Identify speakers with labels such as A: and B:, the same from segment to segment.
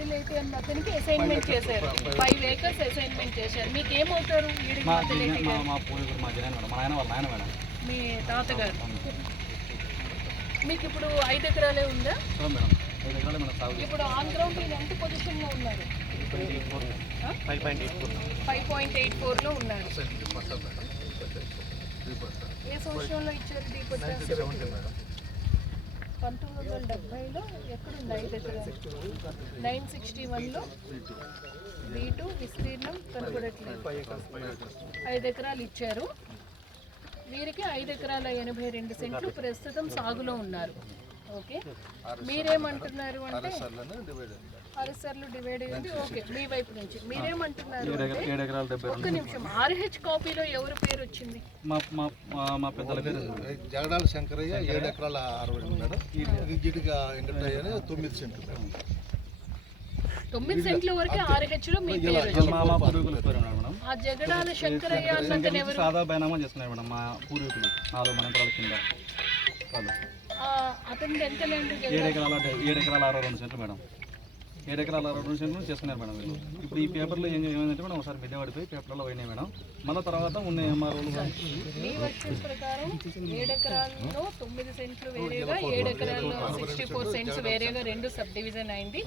A: అన్న అతనికి అసైన్మెంట్ చేశారు. ఫైవ్ ఏకర్స్ అసైన్మెంట్ చేశారు. మీకు ఏమవుతారు
B: మా
A: మధ్యలేటి
B: మా మా మా జనాన్ని మేడం. మా నాయన వాళ్ళ నాయన మేడం.
A: మీ తాతగారు. మీకు ఇప్పుడు ఐదు ఎకరాలే ఉందా?
B: చూడండి మేడం. ఐదు ఎకరాలు మేడం సాగు
A: ఇప్పుడు ఆన్ గ్రౌండ్ మీరు ఎంత పొజిషన్లో ఉన్నారు?
B: Five point eight four.
A: Five point eight ఫోర్లో ఉన్నారు. ఏ సంవత్సరంలో ఇచ్చారు? డీపర్ పంతొమ్మిది వందల డెబ్బైలో ఎక్కడుంది ఐదు ఎకరాలు? నైన్ సిక్స్టీ వన్లో బీ టూ విస్తీర్ణం కనుగొనట్లేదు ఐదు ఎకరాలు ఇచ్చారు. వీరికి ఐదు ఎకరాల ఎనభై రెండు సెంట్లు ప్రస్తుతం సాగులో ఉన్నారు. ఓకే. మీరేమంటున్నారు అంటే అరసర్లు డివైడ్ అయ్యింది. ఓకే మీ వైపు నుంచి. మీరేమంటున్నారు ఒక్క నిమిషం. ఆర్హెచ్ కాపీలో ఎవరి పేరు వచ్చింది?
B: మా మా మా- మా పెద్దల పేరు.
C: జగడాల శంకరయ్య ఏడు ఎకరాల అరవై రెండు మేడం. ఇది జిటిగా తొమ్మిది సెంట్లు మేడం.
A: తొమ్మిది సెంట్ల వరకే ఆర్హెచ్లో మీ ఆ జగడాల శంకరయ్య ఎవరు?
B: సాదా బైనామా చేసుకున్నారు మేడం మా పూర్వీకులు. నాలుగు మంత్రాల కింద. వాళ్ళు
A: అతనిది ఎంత ల్యాండ్
B: ఏడు ఎకరాల ఏడు ఎకరాల అరవై రెండు సెంట్లు మేడం. ఏడు ఎకరాల అరవై రెండు సెంట్లు చేసుకున్నారు మేడం వీళ్ళు. ఇప్పుడు ఈ పేపర్లో ఏం ఏమైందంటే మేడం ఒకసారి మిద్ద పడిపోయి పేపర్లో పోయినాయి మేడం. మళ్ళీ తర్వాత ఉన్న ఎంఆర్ఓలు
A: మీ వర్షన్ ప్రకారం ఏడు ఎకరాల్లో తొమ్మిది సెంట్లు వేరేగా ఏడు ఎకరాల్లో సిక్స్టీ ఫోర్ సెంట్స్ వేరేగా రెండు సబ్ డివిజన్ అయింది.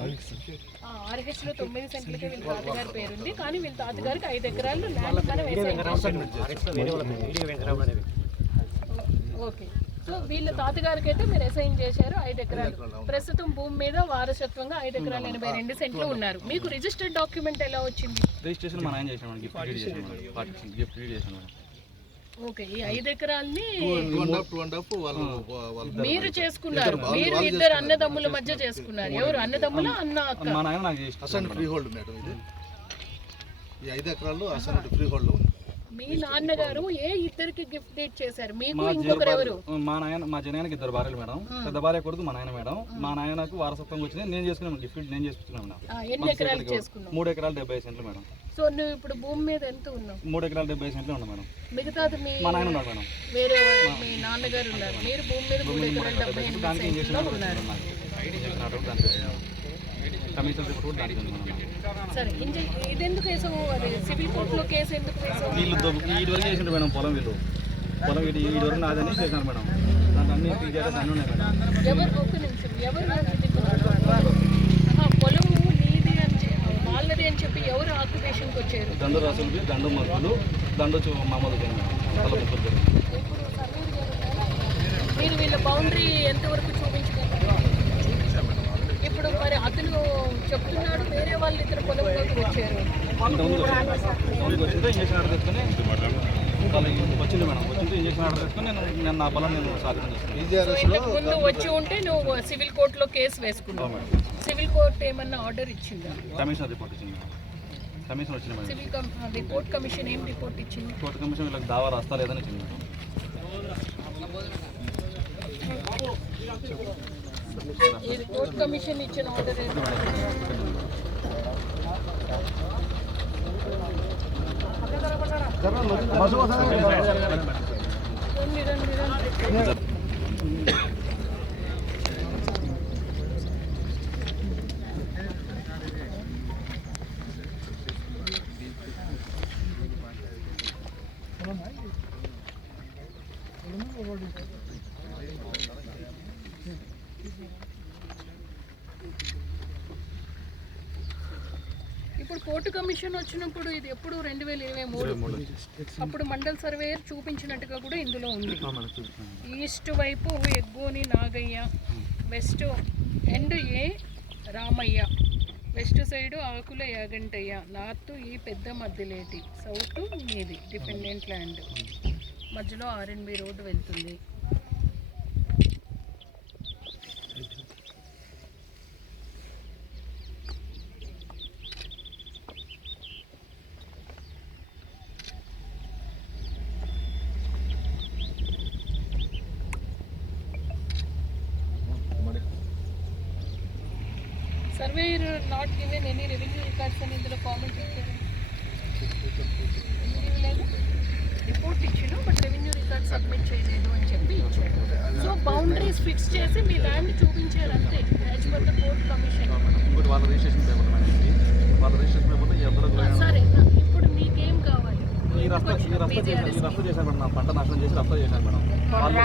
A: ఆర్హెచ్లో తొమ్మిది సెంట్లకే వీళ్ళ తాతగారి పేరుంది. కానీ వీళ్ళ తాతగారికి ఐదు ఎకరాలు ల్యాండ్ ఓకే. సో వీళ్ళ తాతగారికి అయితే మీరు అసైన్ చేశారు ఐదు ఎకరాలు. ప్రస్తుతం భూమి మీద వారసత్వంగా ఐదు ఎకరాలు ఎనభై రెండు సెంట్లు ఉన్నారు. మీకు రిజిస్టర్డ్ డాక్యుమెంట్ ఎలా వచ్చింది?
B: రిజిస్ట్రేషన్ మన చేసాం గిఫ్ట్
A: ఓకే ఈ ఐదు ఎకరాల్ని మీరు చేసుకున్నారు. మీరు ఇద్దరు అన్నదమ్ముల మధ్య చేసుకున్నారు. ఎవరు? అన్నదమ్ముల అన్న అక్క?
B: మా నాయన నాకు చేసి
C: అసెంట్ ఫ్రీ హోల్డ్ మేడం ఇది. ఈ ఐదు ఎకరాలు అసెంట్ ఫ్రీ హోల్డ్ ఉంది.
A: మీ నాన్నగారు ఏ ఇద్దరికి గిఫ్ట్ డేట్ చేశారు? మీకు ఇంకొకరు ఎవరు?
B: మా నాయన మా జనానికి ఇద్దరు భార్యలు మేడం. పెద్ద భార్య కొడుకు మా నాయన మేడం. మా నాయనకు వారసత్వంగా వచ్చింది. నేను చేసుకున్నాను. గిఫ్ట్ నేను చేసుకున్నాను మేడం.
A: ఎన్ని ఎకరాలు చేసుకున్నావు?
B: మూడు ఎకరాలు డెబ్బై సెంట్లు మేడం.
A: సో నువ్వు ఇప్పుడు భూమి మీద ఎంత ఉన్నావు?
B: మూడు ఎకరాలు డెబ్బై సెంట్లు ఉన్నాం మేడం.
A: మిగతాది మీ
B: మా నాయన ఉన్నాడు మేడం.
A: వేరే మీ నాన్నగారు ఉన్నారు. మీరు భూమి మీద మూడు ఎకరాలు డెబ్బై ఎనిమిది సెంట్లో ఉన్నారు.
B: కమిషన్ రిపోర్ట్ వీళ్ళు ఈ వరకు చేసిండు మేడం పొలం వీళ్ళు. పొలం వీళ్ళు ఈ వరకు నాదని చేశాను మేడం. దాంట్లో అన్ని టీచర్స్ అన్నీ ఉన్నాయి మేడం.
A: ఎవరు ఒక్క నిమిషం ఎవరు ఆహా, పొలము నీది అని చె- వాళ్ళది అని చెప్పి ఎవరు ఆక్యుపేషన్కి వచ్చారు?
B: దండు రాసులకి దండు మగ్గులు దండు మామూలు వాళ్ళ ముగ్గురు?
A: మీరు వీళ్ళ బౌండరీ ఎంతవరకు చూపించగలరు ఇప్పుడు మరి అతను చెప్తున్నాడు వేరే వాళ్ళు ఇద్దరు పొలంలోకి వచ్చారు.
B: ఇంతకుముందు వచ్చింది ఇంజక్షన్ వచ్చింది మేడం ఆర్డర్ నేను నేను నా నేను సాధన
A: ముందు వచ్చి ఉంటే నువ్వు సివిల్ కోర్టులో కేసు వేసుకున్నావు. సివిల్ కోర్టు ఏమన్నా ఆర్డర్ ఇచ్చిందా?
B: కమిషనర్ రిపోర్ట్ ఇచ్చింది మేడం. కమిషన్ వచ్చింది మేడం.
A: సివిల్ రిపోర్ట్ కమిషన్ ఏం రిపోర్ట్ ఇచ్చింది?
B: కోర్టు కమిషన్ వీళ్ళకి దావా రాస్తా లేదని ఇచ్చింది మేడం.
A: ఇది కోర్ట్ కమిషన్ ఇచ్చిన ఆర్డర్ ఏంటి రండి రండి రండి ఇప్పుడు కోర్టు కమిషన్ వచ్చినప్పుడు ఇది ఎప్పుడు రెండు వేల ఇరవై మూడు? అప్పుడు మండల్ సర్వేయర్ చూపించినట్టుగా కూడా ఇందులో ఉంది. ఈస్ట్ వైపు Eggoni Nagaiah west end A Ramaiah west side Akula Yagantaiah north ఈ పెద్ద మధ్యలేటి సౌత్ మీది డిపెండెంట్ ల్యాండ్. మధ్యలో ఆర్ఎన్బి రోడ్డు వెళ్తుంది surveyor not given any revenue records అని ఇందులో కామెంట్ ఇచ్చారు ఎందుకు ఇవ్వలేదు రిపోర్ట్ ఇచ్చాను బట్ రెవెన్యూ రికార్డ్ సబ్మిట్ చేయలేదు అని చెప్పి ఇచ్చారు సో బౌండరీస్ ఫిక్స్ చేసి మీ ల్యాండ్ చూపించారు అంతే as per the court commission
B: ఇంకోటి వాళ్ళ రిజిస్ట్రేషన్ పేపర్ వాళ్ళ రిజిస్ట్రేషన్
A: సరే ఇప్పుడు కావాలి?
B: ఈ రస్తా ఈ రస్తా చేశారు ఈ రస్తా చేశారు మేడం నా పంట నాశనం చేసి రస్తా చేశారు మేడం. వాళ్ళు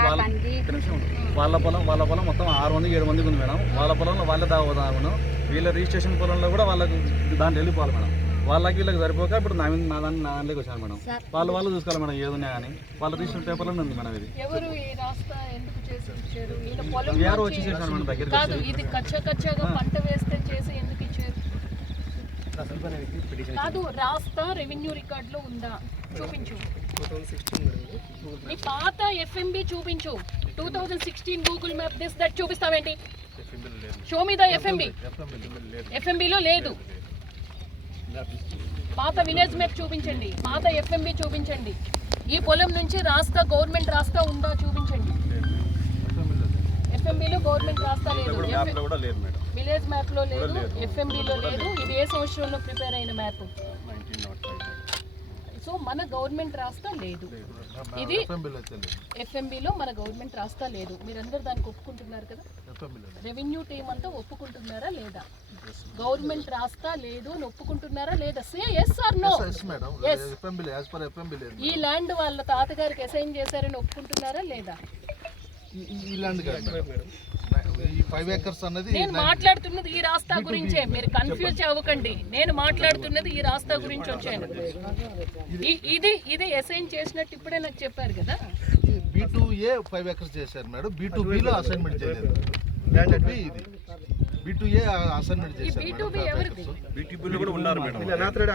B: వాళ్ళ పొలం వాళ్ళ పొలం మొత్తం ఆరు మంది ఏడు మందికి ఉంది మేడం. వాళ్ళ పొలంలో వాళ్ళే దాగుదామను వీళ్ళ రిజిస్ట్రేషన్ పొలంలో కూడా వాళ్ళకి దాంట్లో వెళ్ళిపోవాలి మేడం. వాళ్ళకి వీళ్ళకి సరిపోక ఇప్పుడు నా మీద- నా దాన్ని నా దాంట్లోకి వచ్చాను మేడం. వాళ్ళు వాళ్ళు చూసుకోవాలి మేడం ఏదున్నా కానీ. వాళ్ళ రిజిస్ట్రేషన్ పేపర్లోనే ఉంది మేడం ఇది.
A: ఎవరు ఈ రాస్తా ఎందుకు చేసి ఇచ్చారు? ఈయన పొలం
B: ఎవరు
A: నుంచి-
B: వచ్చి చేశారు మేడం దగ్గరికి
A: కాదు ఇది కచ్చ కచ్చగా పంట వేస్తే చేసి ఎందుకు ఇచ్చారు? కాదు రాస్తా రెవెన్యూ రికార్డ్లో ఉందా? చూపించు. నీ పాత ఎఫ్ఎంబి చూపించు. Two thousand sixteen Google map this that చూపిస్తావేంటి? Show me the FMB ఎఫ్ఎంబిలో లేదు. పాత విలేజ్ మ్యాప్ చూపించండి పాత ఎఫ్ఎంబి చూపించండి. ఈ పొలం నుంచి రాస్తా గవర్నమెంట్ రాస్తా ఉందా చూపించండి. ఎఫ్ఎంబిలో గవర్నమెంట్ రాస్తా లేదు.
B: కూడా లేదు మేడం.
A: విలేజ్ మ్యాప్లో లేదు ఎఫ్ఎంబిలో లేదు. ఇది ఏ సంవత్సరంలో ప్రిపేర్ అయిన మ్యాప్ సో మన గవర్నమెంట్ రాస్తా లేదు. ఇది
C: ఎఫ్ఎంబీలో
A: మన గవర్నమెంట్ రాస్తా లేదు. మీరందరూ దానికి ఒప్పుకుంటున్నారు కదా? రెవెన్యూ టీం అంతా ఒప్పుకుంటున్నారా లేదా? గవర్నమెంట్ రాస్తా లేదు అని ఒప్పుకుంటున్నారా లేదా? Say yes or no? ఈ ల్యాండ్ వాళ్ళ తాతగారికి అసైన్ చేశారని ఒప్పుకుంటున్నారా లేదా?
C: ఈ- ల్యాండ్ ఫైవ్ ఏకర్స్ అన్నది
A: నేను మాట్లాడుతున్నది ఈ రాస్తా గురించే. మీరు కన్ఫ్యూజ్ అవ్వకండి. నేను మాట్లాడుతున్నది ఈ రాస్తా గురించి వచ్చాను. ఇది ఇది అసైన్ చేసినట్టు ఇప్పుడే నాకు చెప్పారు కదా?
C: B two A five acres చేశారు మేడం బీ టూ బిలో అసైన్మెంట్ చేయలేదు. బీ టూ టూ అసైన్మెంట్ చేశారు
A: టూ
B: కూడా ఉన్నారు madam.
C: Unauthorised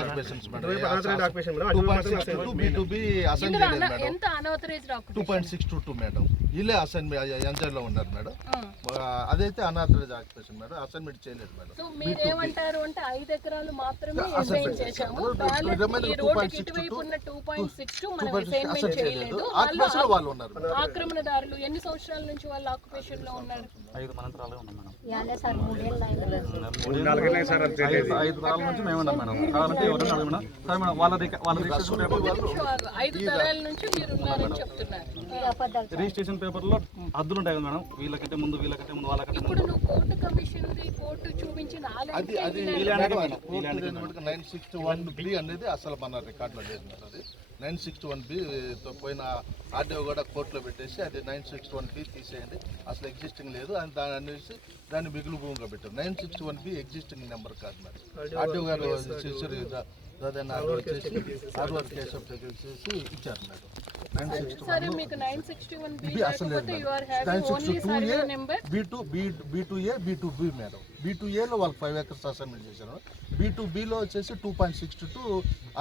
C: occupations madam. Two point six two two assign చేయలేదు madam. Two point six two two వీళ్ళే అసైన్లో ఉన్నారు మేడం. అదైతే అనాథరైజ్ ఆక్యుపేషన్ మేడం. అసైన్మెంట్ చేయలేదు మేడం.
A: సో మీరేమంటారు అంటే ఐదు ఎకరాలు మాత్రమే
C: అసైన్మెంట్
A: అసైన్ చేశాము.
C: చేశాము.
A: బ్యాలెన్స్
C: remaining
A: ఈ
C: 2.62
A: రోడ్డుకి ఇటువైపు ఉన్న టూ పాయింట్ సిక్స్ టూ మనం అసైన్మెంట్
C: చేయలేదు.
A: వాళ్ళు
C: ఉన్నారు మేడం.
A: ఆక్రమణదారులు ఎన్ని సంవత్సరాల నుంచి వాళ్ళు ఆక్యుపేషన్లో ఉన్నారు?
B: ఐదు మంత్రాలే ఉన్నాం మేడం. ఐదు ఐదు తరాల నుంచి మేము ఉన్నాం మేడం. కావాలంటే ఎవరైనా సరే మేడం వాళ్ళ వాళ్ళ రిజిస్ట్రేషన్ పేపర్ రిజిస్ట్రేషన్ పేపర్లో హద్దులు ఉంటాయి కదా మేడం. వీళ్ళకంటే ముందు వీళ్ళకంటే ముందు వాళ్ళకంటే
A: ఇప్పుడు నువ్వు కోర్టు కమిషన్ కోర్టు చూపించిన
C: అది అది నైన్ సిక్స్టీ వన్ బి అనేది అసలు మన రికార్డులో లేదు మేడం అది. నైన్ సిక్స్టీ వన్ బి పోయిన ఆర్డీఓ కూడా కోర్టులో పెట్టేసి అది నైన్ సిక్స్టీ వన్ బి తీసేయండి. అసలు ఎగ్జిస్టింగ్ లేదు. అని దాని అనేసి దాన్ని మిగులు భూమిగా పెట్టారు. Nine sixty one B existing number కాదు మేడం ఆర్డీఓ గారు దాన్ని ఆర్డర్ చేసి ఆర్డర్ కేసు చేసి ఇచ్చారు మేడం.
A: సరే మీకు నైన్ సిక్స్టీ వన్ బి
C: అసలు B two B B two A B two B madam. B two ఏలో వాళ్ళకి ఫైవ్ ఏకర్స్ అసైన్మెంట్ చేశారు. బీ టూ బిలో వచ్చేసి టూ పాయింట్ సిక్స్టీ టూ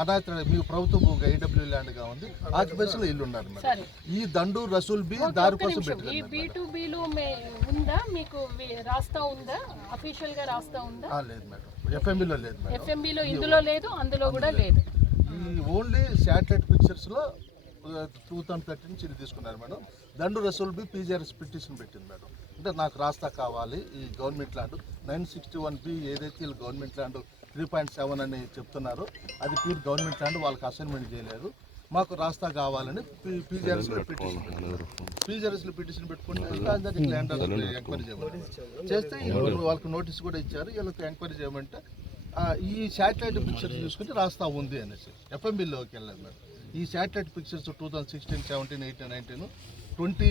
C: అనాథ మీకు ప్రభుత్వ భూమిగా ఏడబ్ల్యూ ల్యాండ్గా ఉంది. ఆక్యుపేషన్ ఇల్లు ఉన్నారు మేడం ఈ దండు రసూల్ బి దారి కోసం
A: ఈ బి టు బిలో ఉందా? మీకు రాస్తా ఉందా? అఫీషియల్గా రాస్తా ఉందా?
C: లేదు మేడం. ఎఫ్ఎంబిలో లేదు మేడం.
A: ఎఫ్ఎంబిలో ఇందులో లేదు అందులో కూడా లేదు.
C: ఓన్లీ శాటిలైట్ పిక్చర్స్లో టూ థౌసండ్ థర్టీ నుంచి తీసుకున్నారు madam. Dandu Rasool B PGRS petition పెట్టింది మేడం. అంటే నాకు రాస్తా కావాలి ఈ government land. Nine sixty one B ఏదైతే వీళ్ళు government land three point seven అని చెప్తున్నారో అది ప్యూర్ గవర్నమెంట్ ల్యాండ్ వాళ్ళకి అసైన్మెంట్ చేయలేదు. మాకు రాస్తా కావాలని పీజీఆర్ఎస్లో పిటిషన్ పీజీఆర్ఎస్లో పిటిషన్ పెట్టుకుంటే దానికి ల్యాండ్ ఎంక్వైరీ చేయమని చేస్తే వీళ్ళు వాళ్ళకి నోటీస్ కూడా ఇచ్చారు వీళ్ళకి ఎంక్వైరీ చేయమంటే ఈ శాటిలైట్ పిక్చర్స్ చూసుకుంటే రాస్తా ఉంది అనేసి. ఎఫ్ఎంబిలోకి వెళ్ళలేదు మేడం ఈ satellite pictures two thousand sixteen seventeen eighteen nineteen twenty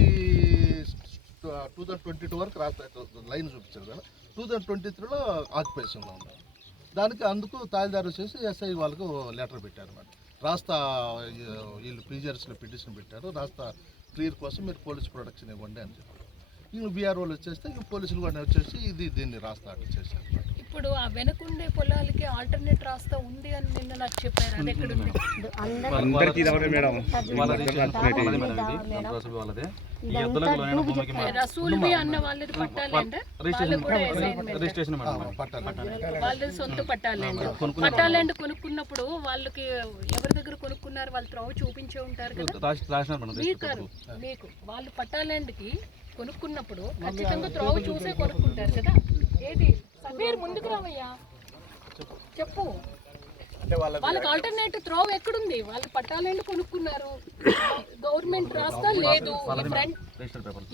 C: two thousand twenty two వరకు రాత లైన్ చూపించారు కదా. టూ థౌసండ్ ట్వంటీ త్రీలో ఆక్యుపేషన్లో ఉన్నారు. దానికి అందుకు తాయిదారు వచ్చేసి ఎస్ఐ వాళ్ళకు లెటర్ పెట్టారు అనమాట రాస్తా వీళ్ళు ప్రీజర్స్లో పిటిషన్ పెట్టారు. రాస్తా క్లియర్ కోసం మీరు పోలీస్ ప్రొటెక్షన్ ఇవ్వండి అని చెప్పారు. ఇంక బీఆర్ఓలు వచ్చేస్తే ఇంక పోలీసులు కూడా వచ్చేసి ఇది దీన్ని రాస్తా అట్లా చేశారు.
A: ఇప్పుడు ఆ వెనకుండే పొలాలకి ఆల్టర్నేట్ రాస్తా ఉంది అని నిన్న నాకు చెప్పారు. అది
B: అందరికీ మేడం. వాళ్ళదే ఈ ఎద్దులకు భూమికి
A: అన్న వాళ్ళది పట్టాలంటే
B: రిజిస్ట్రేషన్
A: వాళ్ళది సొంత పట్టాలండి పట్టాలండి కొనుక్కున్నప్పుడు వాళ్ళకి ఎవరి దగ్గర కొనుక్కున్నారు? వాళ్ళు త్రోవ చూపించే ఉంటారు కదా. మీకు మీకు. వాళ్ళు పట్టాలండ్కి కొనుక్కున్నప్పుడు ఖచ్చితంగా త్రోవ చూసే కొనుక్కుంటారు కదా. ఏది? సమీర్ ముందుకు రావయ్యా. చెప్పు. వాళ్ళకి ఆల్టర్నేటివ్ త్రోవ్ ఎక్కడుంది? వాళ్ళు పట్టాలండి కొనుక్కున్నారు? గవర్నమెంట్ రాస్తా లేదు. ఈ ఫ్రంట్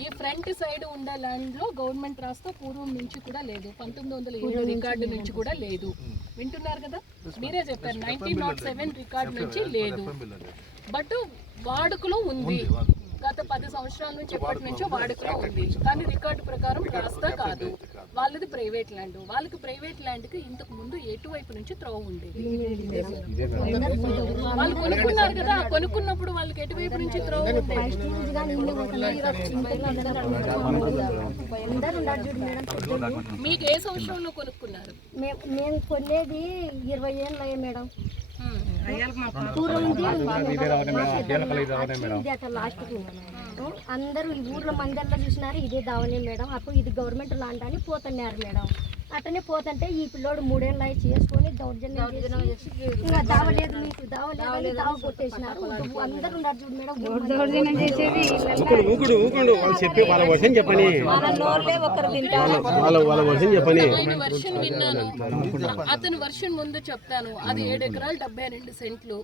A: ఈ ఫ్రంట్ సైడ్ ఉండే ల్యాండ్లో గవర్నమెంట్ రాస్తా పూర్వం నుంచి కూడా లేదు. పంతొమ్మిది వందల ఏడు రికార్డు నుంచి కూడా లేదు. వింటున్నారు కదా? మీరే చెప్పారు. నైన్టీన్ నాట్ సెవెన్ రికార్డు నుంచి లేదు. బట్ వాడుకలో ఉంది. గత పది సంవత్సరాల నుంచి ఎప్పటి నుంచో వాడుకలో ఉంది. కానీ రికార్డు ప్రకారం రాస్తా కాదు. వాళ్ళది ప్రైవేట్ ల్యాండ్. వాళ్ళకి ప్రైవేట్ ల్యాండ్కి ఇంతకు ముందు ఎటువైపు నుంచి త్రోవ ఉండేది? వాళ్ళు కొనుక్కున్నారు కదా కొనుక్కున్నప్పుడు వాళ్ళకి ఎటువైపు నుంచి త్రోవ. మీకు ఏ సంవత్సరంలో కొనుక్కున్నారు?
D: మే- మేము కొనేది ఇరవై ఏళ్ళు అయ్యా మేడం. పూర్వం ఉంది. ఇది అట్లా లాస్ట్ అందరూ ఈ ఊర్లో మందర్లో చూసినారు ఇదే దావనే మేడం. అప్పుడు ఇది గవర్నమెంట్ లాంటి అని పోతున్నారు మేడం. అట్టనే పోతుంటే ఈ పిల్లోడు మూడేళ్ళు అయి చేసుకొని దౌర్జన్యం చేసి ఇంకా దావలేదు మీకు దావలేదు దావ కొట్టేసినారు. అందరూ ఉన్నారు చూడు మేడం దౌర్జన్యం చేసేది
E: ఊకుడు ఊకుండు వాళ్ళు చెప్పి వాళ్ళ వర్షం చెప్పని. వాళ్ళ వాళ్ళ వర్షం చెప్పని.
A: ఆయన వర్షన్ విన్నాను. అతను వర్షన్ ముందు చెప్తాను. అది ఏడు ఎకరాలు డెబ్బై రెండు సెంట్లు.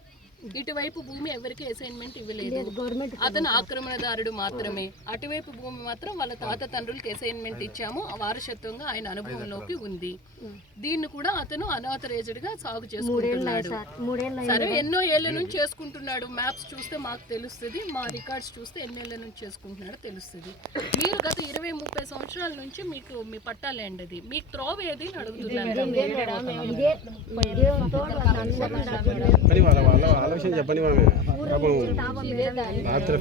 A: ఇటువైపు భూమి ఎవరికి అసైన్మెంట్ ఇవ్వలేదు.
D: గవర్నమెంట్
A: అతను ఆక్రమణదారుడు మాత్రమే. అటువైపు భూమి మాత్రం వాళ్ళ తాత తండ్రులకి అసైన్మెంట్ ఇచ్చాము. ఆ వారసత్వంగా ఆయన అనుభవంలోకి ఉంది. దీన్ని కూడా అతను అనాథరైజ్డ్గా సాగు చేసుకుంటున్నాడు.
D: సార్
A: ఎన్నో ఏళ్ళ నుంచి చేసుకుంటున్నాడు. మ్యాప్స్ చూస్తే మాకు తెలుస్తుంది. మా రికార్డ్స్ చూస్తే ఎన్నేళ్ళ నుంచి చేసుకుంటున్నాడో తెలుస్తుంది. మీరు గత ఇరవై ముప్పై సంవత్సరాల నుంచి మీకు మీ పట్టా ల్యాండ్ అది. మీకు త్రోవ ఏది అని అడుగుతున్నాను
E: ఆలోచన పాపం రాత్రి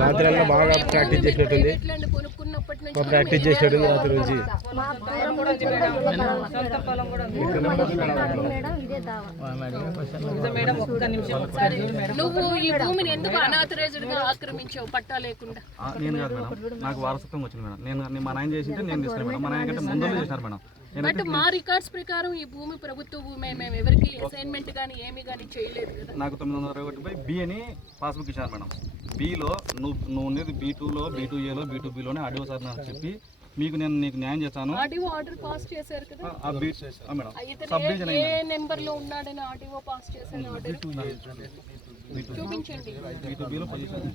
E: రాత్రి అంతా బాగా ప్రాక్టీస్ చేసినట్టుంది. ప్రాక్టీస్ చేసినట్టుంది రాత్రి నుంచి.
A: నువ్వు ఈ భూమిని ఎందుకు అనాథరైజ్డ్గా ఆక్రమించావు? పట్టా లేకుండా.
B: నేను కాదు మేడం. నాకు వారసత్వం వచ్చింది మేడం. నేను మా నాయన చేసింటే నేను తీసుకున్నాను మేడం. మా నాయన కంటే ముందు చేసినారు మేడం. నేను
A: బట్ మా రికార్డ్స్ ప్రకారం ఈ భూమి ప్రభుత్వ భూమి మేము ఎవరికి అసైన్మెంట్ కానీ ఏమి కానీ చేయలేదు కదా.
B: నాకు తొమ్మిది వందల అరవై ఒకటి బై బి అని పాస్బుక్ ఇచ్చాను మేడం. బిలో నువ్వు నువ్వు ఉండేది బీ టూలో బీ టూ ఏలో బీ టూ బీలోనే ఆడియో సార్ నాకు చెప్పి మీకు నేను నీకు న్యాయం చేస్తాను.
A: ఆర్డీఓ ఆర్డర్ పాస్ చేశారు కదా.
B: ఆ బీ ఆ మేడం.
A: ఏ- ఏ నెంబర్లో ఉన్నాడని ఆర్డీఓ పాస్ చేశారు ఆర్డర్ చూపించండి.
B: బీ టూ బీలో పొజిషన్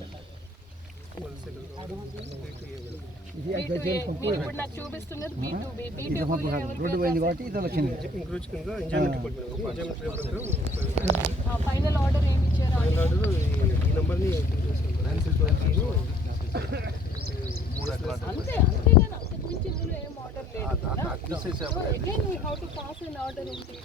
A: B2A. మీరు ఇప్పుడు నాకు చూపిస్తున్నది B two B B two final order ఏమి ఇచ్చారు? అంతే ఏం ఆర్డర్ లేదు to pass an order in two